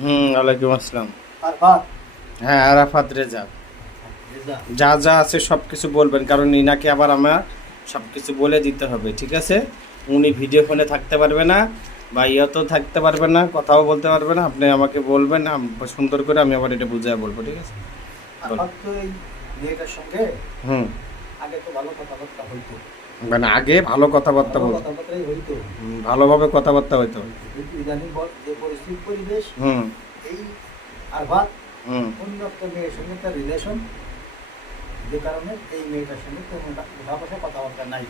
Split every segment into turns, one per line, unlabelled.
হুম ওয়ালাইকুম আসসালাম। হ্যাঁ আরাফাত রেজা। যা যা আছে সব কিছু বলবেন কারণ ইনাকে আবার আমার সব কিছু বলে দিতে হবে ঠিক আছে? উনি ভিডিও ফোনে থাকতে পারবে না বা ইয়েতেও থাকতে পারবে না কথাও বলতে পারবে না আপনি আমাকে বলবেন সুন্দর করে আমি আবার এটা বুঝায় বলব ঠিক আছে? হুম।
আগে তো ভালো কথাবার্তা হইতো।
মানে আগে ভালো কথাবার্তা বলতো। ভালোভাবে কথাবার্তা হইতো।
ইদানিং যে পরিস্থিতি পরিবেশ
হুম।
এই
হুম।
মেয়ের সঙ্গে তার রিলেশন যে কারণে এই মেয়েটার সঙ্গে কথাবার্তা নাই।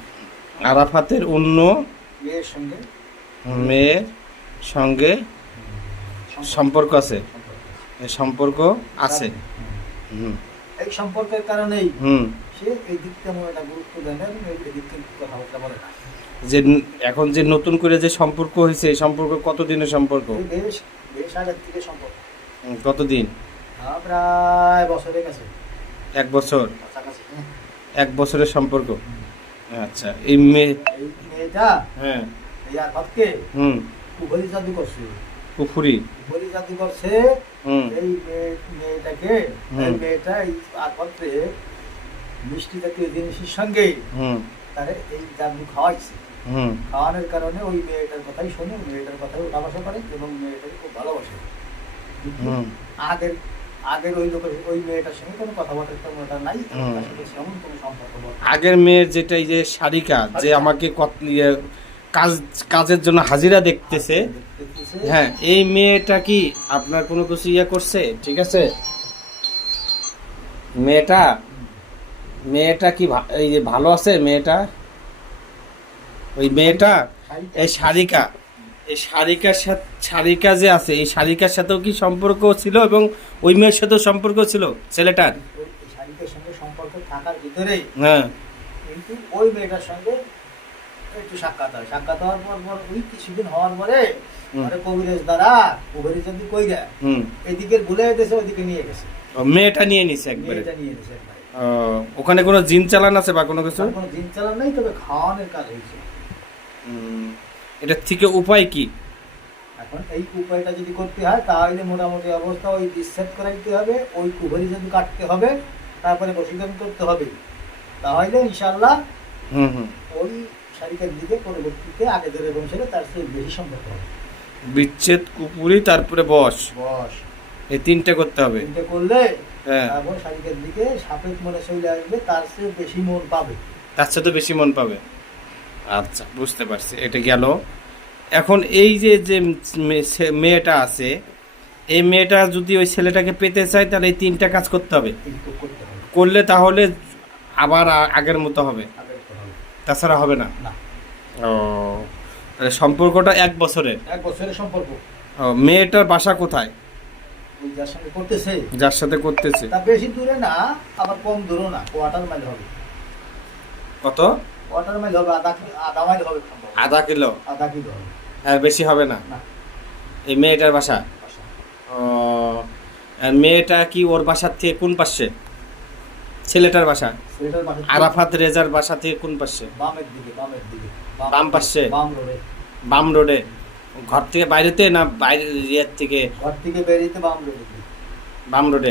আরাফাতের অন্য
মেয়ের সঙ্গে
মেয়ের সঙ্গে
সম্পর্ক-
আছে।
সম্পর্ক।
সম্পর্ক আছে। হুম।
এই সম্পর্কের কারণেই
হুম।
সে এই দিক তেমন একটা গুরুত্ব দেয় না এবং এই দিক থেকে কথাবার্তা বলে না।
যে এখন যে নতুন করে যে সম্পর্ক হয়েছে এই সম্পর্ক কতদিনের সম্পর্ক?
বেশ বেশ আগের থেকে সম্পর্ক।
কতদিন?
প্রায় বছরের কাছে
এক বছর?
হ্যাঁ।
এক বছরের সম্পর্ক? আচ্ছা এই মেয়ে
মেয়েটা
হ্যাঁ।
এই আরফাতকে
হুম।
উভরি জাদু করছে।
পুকুরি।
উভরি জাদু করছে এই মেয়ে- মেয়েটাকে। এই মেয়েটা এই আরফাতকে মিষ্টি জাতীয় জিনিসের সঙ্গে তারে এই জাদু খাওয়াইছে।
হুম।
খাওয়ানোর কারণে ওই মেয়েটার কথাই শোনে মেয়েটার কথাই উঠাবাসা করে এবং মেয়েটাকে খুব ভালোবাসে। আগের আগের ওই লোকের ওই মেয়েটার সঙ্গে কোনো কথাবার্তা নাই সেমন কোনো সম্পর্ক
আগের মেয়ের যেটা এই যে শারিকা যে আমাকে কত ইয়ে কাজ কাজের জন্য হাজিরা দেখতেছে। হ্যাঁ এই মেয়েটা কি আপনার কোনো কিছু ইয়ে করছে? ঠিক আছে? মেয়েটা মেয়েটা কি এই যে ভালো আছে মেয়েটা? ওই মেয়েটা এই শারিকা এই শারিকার সাথে শারিকা যে আছে এই শারিকার সাথেও কি সম্পর্ক ছিল এবং ওই মেয়ের সাথেও সম্পর্ক ছিল ছেলেটার?
ওই শালিকের সঙ্গে সম্পর্ক থাকার ভিতরেই।
হ্যাঁ।
কিন্তু ওই মেয়েটার সঙ্গে একটু সাক্ষাৎ হয়। সাক্ষাৎ হওয়ার পর পর ওই কিছুদিন হওয়ার পরে। আরে কবিরাজ দ্বারা কবিরাজ যদি কই দেয় এদিকে ভুলে গেছে ওইদিকে নিয়ে গেছে।
মেয়েটা নিয়ে নিছে একবারে?
মেয়েটা নিয়ে
ও, ওখানে কোনো জিন চালান আছে বা কোনো কিছু?
কোনো দিন চালা নেই তবে খাওয়ানোর কাজ হয়েছে।
এটার থেকে উপায় কি?
এখন এই উপায়টা যদি করতে হয় তাহলে মোটামুটি অবস্থা ওই বিচ্ছেদ করাইতে হবে ওই কুহরি যদি কাটতে হবে তারপরে বসীকরণ করতে হবে। তাহলে ইনশাল্লাহ
হুম হুম।
ওই পরবর্তীতে আগে বংশের তার চেয়ে বেশি সম্পর্ক হবে।
বিচ্ছেদ কুপুরি তারপরে বস।
বস।
এই তিনটে করতে হবে।
তিনটে করলে
হ্যাঁ।
দিকে সাপেক মনে চলে আসবে তার চেয়ে বেশি মন পাবে।
তার বেশি মন পাবে। আচ্ছা বুঝতে পারছি এটা গেল। এখন এই যে যে মেয়েটা আছে এই মেয়েটা যদি ওই ছেলেটাকে পেতে চায় তাহলে এই তিনটা কাজ করতে হবে। করলে তাহলে আবার আগের মতো হবে। তাছাড়া হবে না?
না।
ও তাহলে সম্পর্কটা এক বছরের?
এক বছরের সম্পর্ক।
ও মেয়েটার বাসা কোথায়?
যার সঙ্গে করতেছে।
যার সাথে করতেছে।
তা বেশি দূরে না আবার কম দূরও না কোয়ার্টার মাইল হবে।
কত?
কোয়ার্টার মাইল হবে আধা আধা মাইল হবে
আধা কিলো?
আধা কিলো
আর বেশি হবে না? এই মেয়েটার বাসা। ও মেয়েটা কি ওর বাসার থেকে কোন পাশে?
ছেলেটার বাসা?
আরাফাত রেজার বাসা থেকে কোন পাশে?
বামের দিকে বামের দিকে।
বাম পাশে?
বাম রোডে।
বাম রোডে। ঘর থেকে বাইরেতে না বাইরে ইয়ার থেকে?
ঘর থেকে বেরিয়েতে বাম রোডে।
বাম রোডে?